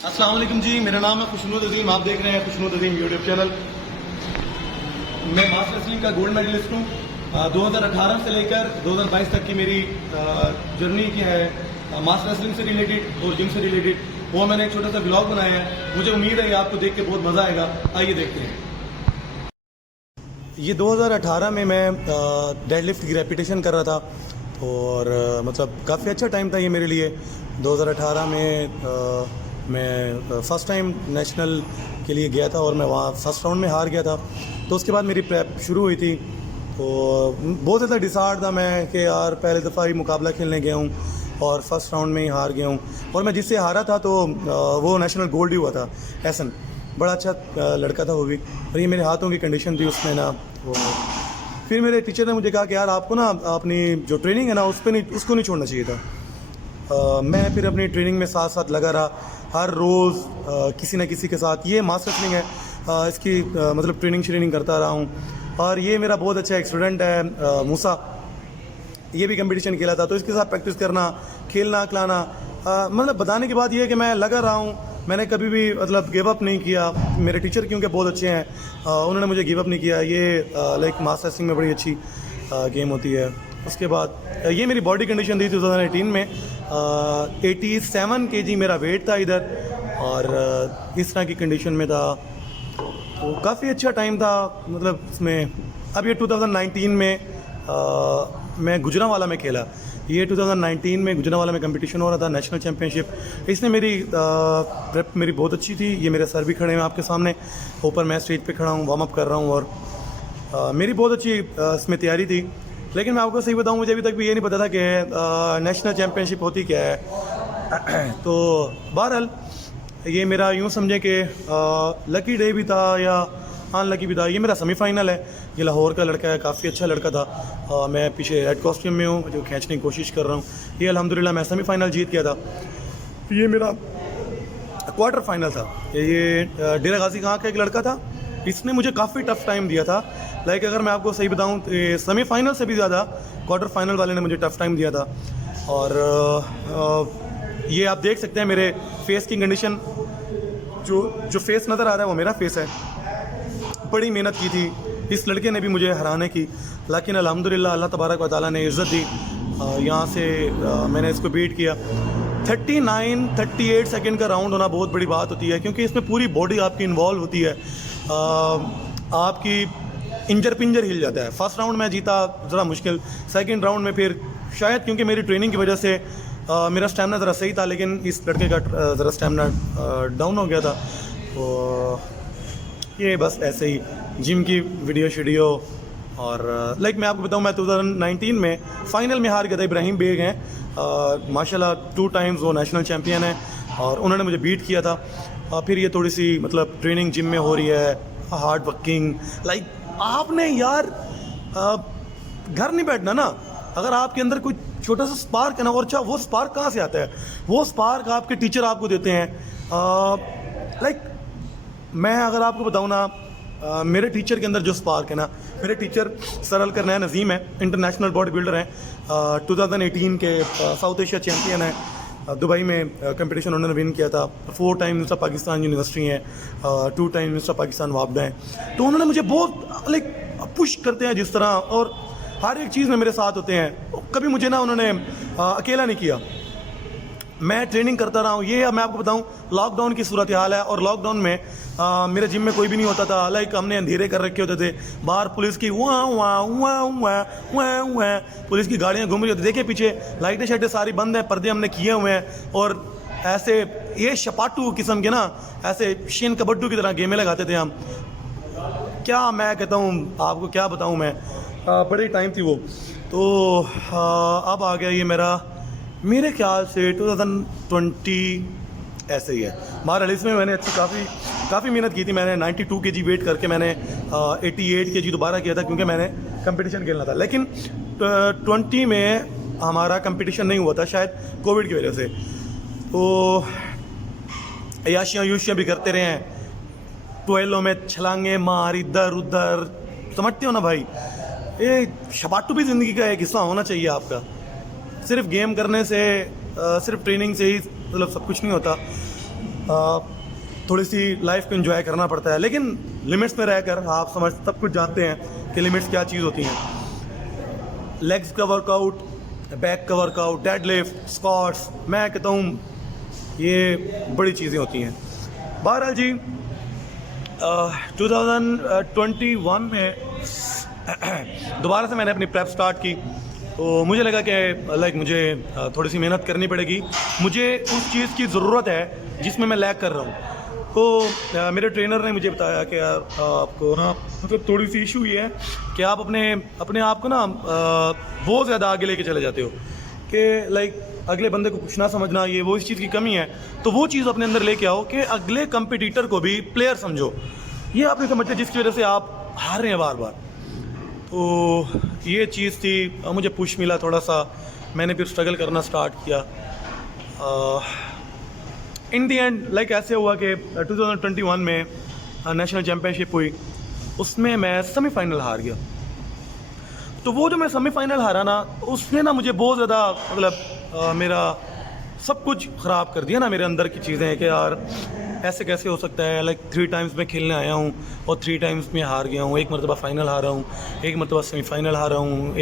अस्सलाम वालेकुम जी, मेरा नाम है खुशनूद अजीम। आप देख रहे हैं खुशनूद अजीम यूट्यूब चैनल। मैं मास रेसलिंग का गोल्ड मेडलिस्ट हूँ। 2018 से लेकर 2022 तक की मेरी जर्नी की है मास रेसलिंग से रिलेटेड और जिम से रिलेटेड। वो मैंने एक छोटा सा ब्लॉग बनाया है। मुझे उम्मीद है कि आपको देख के बहुत मज़ा आएगा। आइए देखते हैं। ये 2018 में मैं डेडलिफ्ट की रेपिटेशन कर रहा था और मतलब काफ़ी अच्छा टाइम था ये मेरे लिए। 2018 में मैं फ़र्स्ट टाइम नेशनल के लिए गया था और मैं वहाँ फर्स्ट राउंड में हार गया था। तो उसके बाद मेरी प्रेप शुरू हुई थी। तो बहुत ज़्यादा डिसार्ड था मैं कि यार पहले दफ़ा ही मुकाबला खेलने गया हूँ और फर्स्ट राउंड में ही हार गया हूँ। और मैं जिससे हारा था तो वो नेशनल गोल्ड ही हुआ था। एहसन बड़ा अच्छा लड़का था वो भी। और ये मेरे हाथों की कंडीशन थी उसमें ना। वो फिर मेरे टीचर ने मुझे कहा कि यार आपको ना अपनी जो ट्रेनिंग है ना उसको नहीं छोड़ना चाहिए था। मैं फिर अपनी ट्रेनिंग में साथ साथ लगा रहा। हर रोज़ किसी न किसी के साथ ये मास रेसलिंग है इसकी मतलब ट्रेनिंग करता रहा हूँ। और ये मेरा बहुत अच्छा एक स्टूडेंट है मूसा, ये भी कंपटीशन खेला था। तो इसके साथ प्रैक्टिस करना, खेलना, खिलाना, मतलब बताने की बात ये है कि मैं लगा रहा हूँ। मैंने कभी भी मतलब गिव अप नहीं किया। मेरे टीचर क्योंकि बहुत अच्छे हैं, उन्होंने मुझे गिव अप नहीं किया। ये लाइक मास रेसलिंग में बड़ी अच्छी गेम होती है। उसके बाद ये मेरी बॉडी कंडीशन थी 2018 में। 87 kg मेरा वेट था इधर और इस तरह की कंडीशन में था। तो काफ़ी अच्छा टाइम था मतलब इसमें। अब ये 2019 में मैं गुजरांवाला में खेला। ये 2019 में गुजरांवाला में कंपटीशन हो रहा था नेशनल चैम्पियनशिप। इसने मेरी प्रेप मेरी बहुत अच्छी थी। ये मेरे सर भी खड़े हैं आपके सामने। ऊपर मैं स्टेज पे खड़ा हूँ, वार्म अप कर रहा हूँ और मेरी बहुत अच्छी इसमें तैयारी थी। लेकिन मैं आपको सही बताऊं, मुझे अभी तक भी ये नहीं पता था कि नेशनल चैम्पियनशिप होती क्या है। तो बहरहाल ये मेरा यूँ समझे कि लकी डे भी था या अनलकी भी था। ये मेरा सेमीफाइनल है। ये लाहौर का लड़का है, काफ़ी अच्छा लड़का था। मैं पीछे रेड कॉस्ट्यूम में हूँ जो खींचने की कोशिश कर रहा हूँ। ये अल्हम्दुलिल्लाह मैं सेमीफाइनल जीत गया था। ये मेरा क्वार्टर फाइनल था। ये डेरा गाजी खां का एक लड़का था। इसने मुझे काफ़ी टफ टाइम दिया था। लाइक अगर मैं आपको सही बताऊं तो सेमीफाइनल से भी ज़्यादा क्वार्टर फाइनल वाले ने मुझे टफ टाइम दिया था। और ये आप देख सकते हैं मेरे फेस की कंडीशन। जो फेस नज़र आ रहा है वो मेरा फेस है। बड़ी मेहनत की थी इस लड़के ने भी मुझे हराने की, लेकिन अल्हम्दुलिल्लाह अल्लाह तबारक व तआला ने इज़्ज़त दी। यहाँ से मैंने इसको बीट किया। 39-38 सेकंड का राउंड होना बहुत बड़ी बात होती है क्योंकि इसमें पूरी बॉडी आपकी इन्वॉल्व होती है। आपकी इंजर पिंजर हिल जाता है। फर्स्ट राउंड में जीता ज़रा मुश्किल। सेकंड राउंड में फिर शायद क्योंकि मेरी ट्रेनिंग की वजह से मेरा स्टैमिना ज़रा सही था, लेकिन इस लड़के का ज़रा स्टैमिना डाउन हो गया था। तो ये बस ऐसे ही जिम की वीडियो शीडियो। और लाइक मैं आपको बताऊं, मैं 2019 में फ़ाइनल में हार गया था। इब्राहिम बेग हैं माशाल्लाह 2 टाइम्स वो नेशनल चैम्पियन है और उन्होंने मुझे बीट किया था। फिर ये थोड़ी सी मतलब ट्रेनिंग जिम में हो रही है, हार्ड वर्किंग। लाइक आपने यार घर नहीं बैठना ना। अगर आपके अंदर कोई छोटा सा स्पार्क है ना, और अच्छा वो स्पार्क कहाँ से आता है? वो स्पार्क आपके टीचर आपको देते हैं। लाइक मैं अगर आपको बताऊँ ना, मेरे टीचर के अंदर जो स्पार्क है ना, मेरे टीचर सर अलकर नया नज़ीम है, इंटरनेशनल बॉडी बिल्डर हैं। 2018 के साउथ एशिया चैम्पियन है। दुबई में कंपटीशन उन्होंने विन किया था। 4 टाइम मिस्टर पाकिस्तान यूनिवर्सिटी हैं, 2 टाइम मिस्टर पाकिस्तान वापडा हैं। तो उन्होंने मुझे बहुत लाइक पुश करते हैं जिस तरह, और हर एक चीज़ में मेरे साथ होते हैं। कभी मुझे ना उन्होंने अकेला नहीं किया। मैं ट्रेनिंग करता रहा हूँ। ये मैं आपको बताऊँ, लॉकडाउन की सूरत हाल है और लॉकडाउन में मेरे जिम में कोई भी नहीं होता था। लाइक हमने अंधेरे कर रखे होते थे। बाहर पुलिस की पुलिस की गाड़ियाँ घूम रही होती। देखिए पीछे लाइटें शाइटें सारी बंद हैं, पर्दे हमने किए हुए हैं। और ऐसे ये शपाटू किस्म के ना, ऐसे शीन कबड्डू की तरह गेमें लगाते थे हम। क्या मैं कहता हूँ आपको, क्या बताऊँ मैं, बड़ी टाइम थी वो। तो अब आ गया ये मेरे ख्याल से 2020 ऐसे ही है। बहरहाल इसमें मैंने अच्छी काफ़ी मेहनत की थी। मैंने 92 kg वेट करके मैंने 88 kg दोबारा किया था क्योंकि मैंने कंपटीशन खेलना था। लेकिन 20 में हमारा कंपटीशन नहीं हुआ था शायद कोविड की वजह से। तो याशियाँ भी करते रहे हैं। टोयलों में छलांगे मार इधर उधर, समझते हो ना भाई। ये शपाटू भी ज़िंदगी का एक हिस्सा होना चाहिए आपका। सिर्फ गेम करने से, सिर्फ ट्रेनिंग से ही मतलब सब कुछ नहीं होता। थोड़ी सी लाइफ को एंजॉय करना पड़ता है, लेकिन लिमिट्स में रहकर। आप समझ सब कुछ जानते हैं कि लिमिट्स क्या चीज़ होती हैं। लेग्स का वर्कआउट, बैक का वर्कआउट, डेडलिफ्ट, स्क्वाट्स, मैं कहता हूँ ये बड़ी चीज़ें होती हैं। बहरहाल जी 2021 में दोबारा से मैंने अपनी प्रेप स्टार्ट की, तो मुझे लगा कि मुझे थोड़ी सी मेहनत करनी पड़ेगी, मुझे उस चीज़ की ज़रूरत है जिसमें मैं लैग कर रहा हूँ। तो मेरे ट्रेनर ने मुझे बताया कि यार आपको ना मतलब थोड़ी सी इशू ये है कि आप अपने आप को ना बहुत ज़्यादा आगे लेके चले जाते हो कि अगले बंदे को कुछ ना समझना, ये वो इस चीज़ की कमी है। तो वो चीज़ अपने अंदर लेके आओ कि अगले कंपटीटर को भी प्लेयर समझो। ये आप नहीं समझते जिसकी वजह से आप हार रहे हैं बार बार। तो ये चीज़ थी, मुझे पुश मिला थोड़ा सा, मैंने फिर स्ट्रगल करना स्टार्ट किया। इन दी एंड ऐसे हुआ कि 2021 में नेशनल चैम्पियनशिप हुई, उसमें मैं सेमीफाइनल हार गया। तो वो जो मैं सेमीफाइनल हारा ना, उसने ना मुझे बहुत ज़्यादा मतलब मेरा सब कुछ ख़राब कर दिया ना, मेरे अंदर की चीज़ें कि यार ऐसे कैसे हो सकता है। 3 टाइम्स मैं खेलने आया हूँ और 3 टाइम्स में हार गया हूँ। एक मरतबा फ़ाइनल हारा हूँ, एक मरतबा सेमीफाइनल हारा हूँ,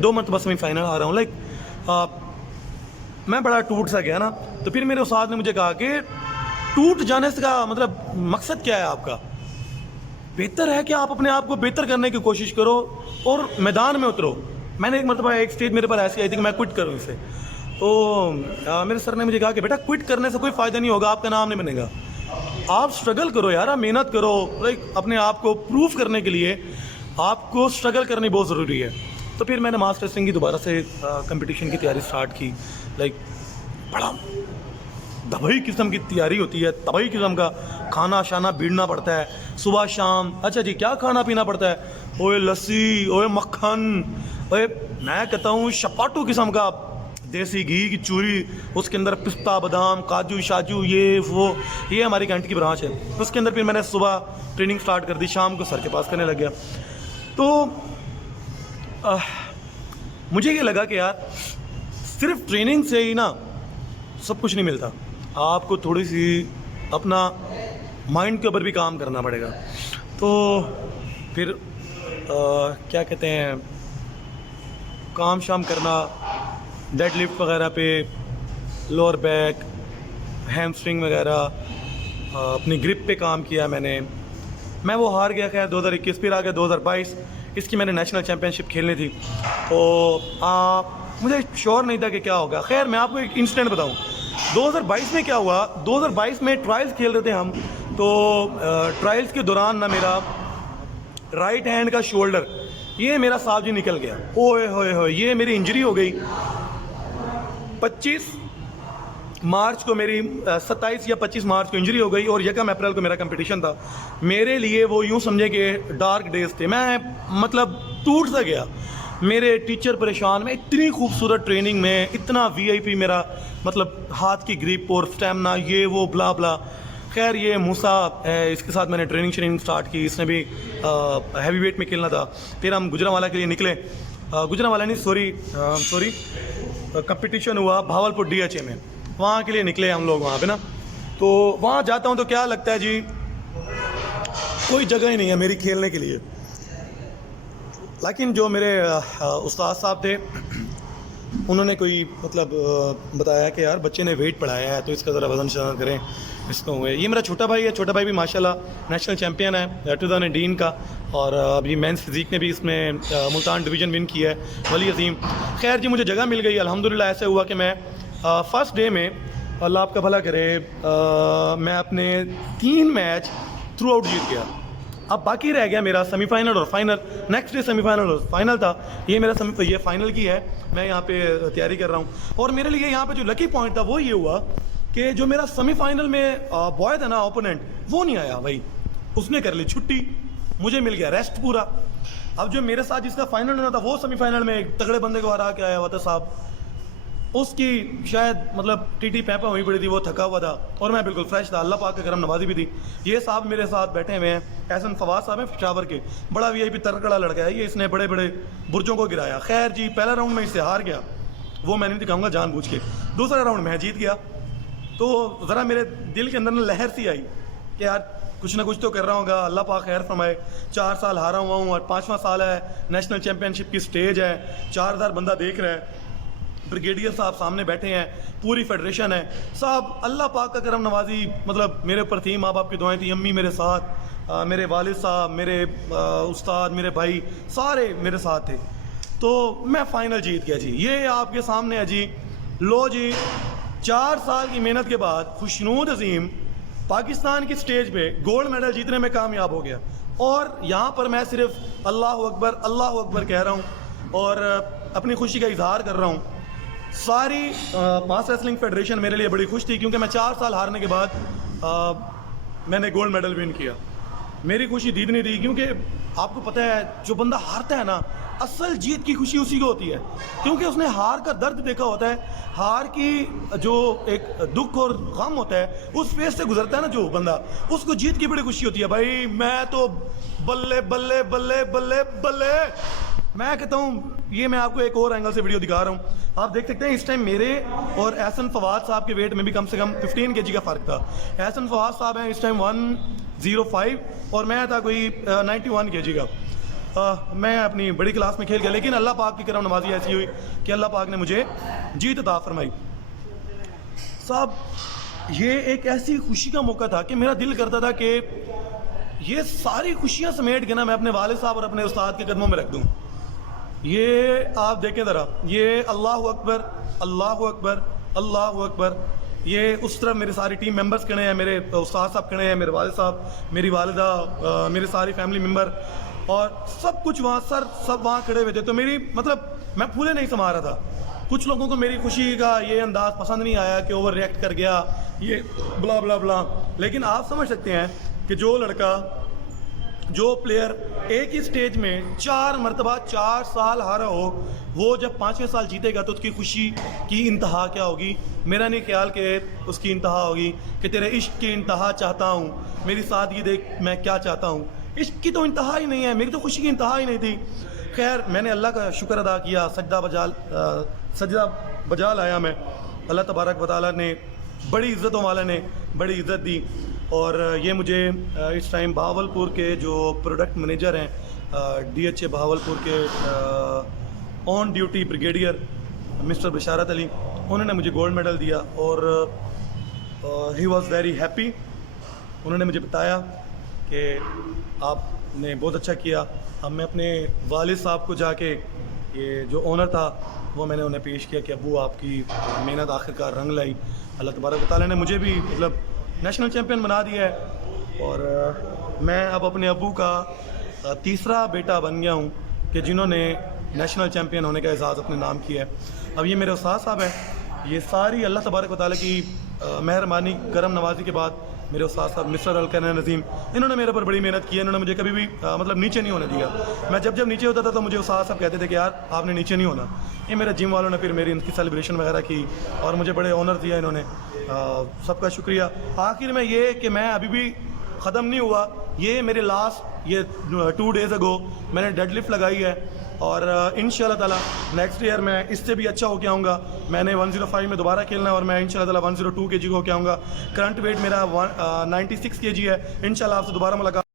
2 मरतबा सेमीफाइनल हारा हूँ। मैं बड़ा टूट सा गया ना। तो फिर मेरे उस्ताद ने मुझे कहा कि टूट जाने से का मतलब मकसद क्या है आपका? बेहतर है कि आप अपने आप को बेहतर करने की कोशिश करो और मैदान में उतरो। मैंने एक स्टेज मेरे पर ऐसी आई थी कि मैं क्विट करूं इसे। तो मेरे सर ने मुझे कहा कि बेटा क्विट करने से कोई फ़ायदा नहीं होगा, आपका नाम नहीं बनेगा। आप स्ट्रगल करो यार, आप मेहनत करो। अपने आप को प्रूव करने के लिए आपको स्ट्रगल करनी बहुत ज़रूरी है। तो फिर मैंने मास रेसलिंग की दोबारा से कंपटीशन की तैयारी स्टार्ट की। बड़ा दवाई किस्म की तैयारी होती है, तबाही किस्म का खाना शाना बीड़ना पड़ता है सुबह शाम। अच्छा जी, क्या खाना पीना पड़ता है? ओए लस्सी, ओए मक्खन, ओए मैं कहता हूँ शपाटू किस्म का देसी घी की चूरी, उसके अंदर पिस्ता बादाम काजू शाजू ये हमारी कैंट की ब्रांच है। उसके अंदर फिर मैंने सुबह ट्रेनिंग स्टार्ट कर दी, शाम को सर के पास करने लग गया। तो मुझे ये लगा कि यार सिर्फ ट्रेनिंग से ही ना सब कुछ नहीं मिलता, आपको थोड़ी सी अपना माइंड के ऊपर भी काम करना पड़ेगा। तो फिर क्या कहते हैं, काम शाम करना, डेडलिफ्ट वगैरह पे, लोअर बैक, हैमस्ट्रिंग वगैरह, अपनी ग्रिप पे काम किया मैं वो हार गया। खैर 2021 फिर आ गया 2022, इसकी मैंने नेशनल चैम्पियनशिप खेलनी थी। तो मुझे श्योर नहीं था कि क्या होगा। खैर मैं आपको एक इंसिडेंट बताऊं, 2022 में क्या हुआ। 2022 में ट्रायल्स खेल रहे थे हम, तो ट्रायल्स के दौरान ना मेरा राइट हैंड का शोल्डर ये मेरा साहब जी निकल गया। ओए होए होए, ये मेरी इंजरी हो गई। 25 मार्च को मेरी 27 या 25 मार्च को इंजरी हो गई और 1 अप्रैल को मेरा कंपटीशन था। मेरे लिए वो यूँ समझे कि डार्क डेज थे। मैं मतलब टूट सा गया। मेरे टीचर परेशान, मैं इतनी खूबसूरत ट्रेनिंग में, इतना वीआईपी मेरा मतलब हाथ की ग्रिप और स्टेमिना, ये वो ब्ला ब्ला। खैर ये मूसा है, इसके साथ मैंने ट्रेनिंग स्टार्ट की। इसने भी हैवी वेट में खेलना था। फिर हम गुजरांवाला के लिए निकले। गुजरांवाला नहीं, सॉरी कंपटीशन हुआ भावलपुर DHA में, वहाँ के लिए निकले हम लोग वहाँ पे ना। तो वहाँ जाता हूँ तो क्या लगता है जी, कोई जगह ही नहीं है मेरी खेलने के लिए। लेकिन जो मेरे उस्ताद साहब थे, उन्होंने कोई मतलब बताया कि यार बच्चे ने वेट बढ़ाया है तो इसका ज़रा वज़न शजन करें इसको हुए। ये मेरा छोटा भाई है, छोटा भाई भी माशाल्लाह नेशनल चैम्पियन है 2018 का, और अभी मेंस फिजिक ने भी इसमें मुल्तान डिवीज़न विन किया है, वली अजीम। खैर जी मुझे जगह मिल गई अल्हम्दुलिल्लाह। ऐसे हुआ कि मैं फर्स्ट डे में, अल्लाह आपका भला करे, मैं अपने 3 मैच थ्रू आउट जीत गया। अब बाकी रह गया मेरा सेमीफाइनल और फाइनल। नेक्स्ट डे सेमीफाइनल और फाइनल था। ये मेरा ये फाइनल की है, मैं यहाँ पे तैयारी कर रहा हूँ। और मेरे लिए यहाँ पे जो लकी पॉइंट था वो ये हुआ कि जो मेरा सेमीफाइनल में बॉय था ना ओपोनेंट, वो नहीं आया भाई, उसने कर ली छुट्टी, मुझे मिल गया रेस्ट पूरा। अब जो मेरे साथ जिसका फाइनल होना था वो सेमीफाइनल में एक तगड़े बंदे को हरा के आया हुआ था साहब, उसकी शायद मतलब टीटी पैपा हुई पड़ी थी, वो थका हुआ था और मैं बिल्कुल फ्रेश था। अल्लाह पाक के करम नवाजी भी थी। ये साहब मेरे साथ बैठे हुए हैं, एहसन फवाद साहब हैं फिशावर के, बड़ा वीआईपी तगड़ा लड़का है ये, इसने बड़े बड़े बुर्जों को गिराया। खैर जी पहला राउंड में इससे हार गया, वो मैं नहीं दिखाऊंगा जानबूझ के। दूसरा राउंड मैं जीत गया। तो ज़रा मेरे दिल के अंदर ना लहर सी आई कि यार कुछ ना कुछ तो कर रहा होगा, अल्लाह पाक खैर फरमाए। 4 साल हारा हुआ हूँ और 5वां साल है, नेशनल चैम्पियनशिप की स्टेज है, 4000 बंदा देख रहा है, ब्रिगेडियर साहब सामने बैठे हैं, पूरी फेडरेशन है साहब, अल्लाह पाक का करम नवाजी मतलब मेरे ऊपर थी, माँ बाप की दुआएं थी, अम्मी मेरे साथ, मेरे वालिद साहब, मेरे उस्ताद, मेरे भाई सारे मेरे साथ थे। तो मैं फाइनल जीत गया जी, ये आपके सामने है जी। लो जी, 4 साल की मेहनत के बाद खुशनूद अजीम पाकिस्तान की स्टेज पे गोल्ड मेडल जीतने में कामयाब हो गया। और यहाँ पर मैं सिर्फ अल्लाह अकबर कह रहा हूँ और अपनी खुशी का इजहार कर रहा हूँ। सारी मास रेसलिंग फेडरेशन मेरे लिए बड़ी खुश थी क्योंकि मैं 4 साल हारने के बाद मैंने गोल्ड मेडल विन किया। मेरी खुशी दीदनी थी क्योंकि आपको पता है जो बंदा हारता है ना, असल जीत की खुशी उसी को होती है क्योंकि उसने हार का दर्द देखा होता है, हार की जो एक दुख और गम होता है उस फेज से गुजरता है ना जो बंदा, उसको जीत की बड़ी खुशी होती है। भाई मैं तो बल्ले बल्ले बल्ले बल्ले बल्ले, मैं कहता हूँ। ये मैं आपको एक और एंगल से वीडियो दिखा रहा हूँ, आप देख सकते हैं इस टाइम मेरे और एहसन फवाद साहब के वेट में भी कम से कम 15 kg का फ़र्क था। एहसन फवाद साहब हैं इस टाइम 105 और मैं था कोई 91 kg का। मैं अपनी बड़ी क्लास में खेल गया, लेकिन अल्लाह पाक की करम नवाजी ऐसी हुई कि अल्लाह पाक ने मुझे जीत अता फरमाई। साहब ये एक ऐसी खुशी का मौका था कि मेरा दिल करता था कि ये सारी खुशियाँ समेट के ना मैं अपने वालिद साहब और अपने उस्ताद के कदमों में रख दूँ। ये आप देखें ज़रा, ये अल्लाह अकबर अल्लाह अकबर अल्लाह अकबर, ये उस तरफ मेरे सारी टीम मेंबर्स खड़े हैं, मेरे उस्ताद साहब खड़े हैं, मेरे वालिद साहब, मेरी वालिदा, मेरे सारी फैमिली मेंबर और सब कुछ वहाँ सर सब वहाँ खड़े हुए थे। तो मेरी मतलब मैं फूले नहीं समा रहा था। कुछ लोगों को मेरी खुशी का ये अंदाज़ पसंद नहीं आया कि ओवर रिएक्ट कर गया, ये ब्ला ब्ला ब्ला, लेकिन आप समझ सकते हैं कि जो लड़का जो प्लेयर एक ही स्टेज में 4 मरतबा 4 साल हारा हो, वो जब 5वें साल जीतेगा तो उसकी खुशी की इंतहा क्या होगी। मेरा नहीं ख्याल कि उसकी इंतहा होगी कि तेरे इश्क की इंतहा चाहता हूँ, मेरी सादगी देख मैं क्या चाहता हूँ। इश्क की तो इंतहा ही नहीं है, मेरी तो खुशी की इंतहा ही नहीं थी। खैर मैंने अल्लाह का शुक्र अदा किया, सजदा बजा लाया मैं। अल्लाह तबारक व तआला ने बड़ी इज़्ज़तों वाला ने बड़ी इज़्ज़त दी और ये मुझे इस टाइम बहावलपुर के जो प्रोडक्ट मैनेजर हैं DHA बहावलपुर के ऑन ड्यूटी ब्रिगेडियर मिस्टर बशारत अली, उन्होंने मुझे गोल्ड मेडल दिया और ही वॉज़ वेरी हैप्पी। उन्होंने मुझे बताया कि आपने बहुत अच्छा किया। अब मैं अपने वालिद साहब को जाके ये जो ओनर था वो मैंने उन्हें पेश किया कि अब्बू आपकी मेहनत आखिरकार रंग लाई, अल्लाह तबारक व तआला ने मुझे भी मतलब नेशनल चैम्पियन बना दिया है और मैं अब अपने अब्बू का तीसरा बेटा बन गया हूँ कि जिन्होंने नेशनल चैम्पियन होने का एजाज़ अपने नाम किया है। अब ये मेरे उस्ताद साहब हैं, ये सारी अल्लाह तबारक व तआला की मेहरबानी करम नवाजी के बाद मेरे उस्ताद साहब मिस्टर अलकरन नज़ीम, इन्होंने मेरे पर बड़ी मेहनत की है। इन्होंने मुझे कभी भी मतलब नीचे नहीं होने दिया। मैं जब नीचे होता था तो मुझे उस्ताद साहब कहते थे कि यार आपने नीचे नहीं होना। ये मेरे जिम वालों ने फिर मेरी इनकी सेलिब्रेशन वगैरह की और मुझे बड़े ऑनर दिया इन्होंने, सबका शुक्रिया। आखिर में ये कि मैं अभी भी ख़त्म नहीं हुआ, ये मेरे लास्ट ये 2 days अगो मैंने डेडलिफ्ट लगाई है और इंशाल्लाह ताला नेक्स्ट ईयर मैं इससे भी अच्छा होके आऊँगा। मैंने 105 में दोबारा खेलना है और मैं इंशाल्लाह ताला 102 kg होके आऊँगा। करंट वेट मेरा 96 kg है। इंशाल्लाह आपसे दोबारा मुलाकात।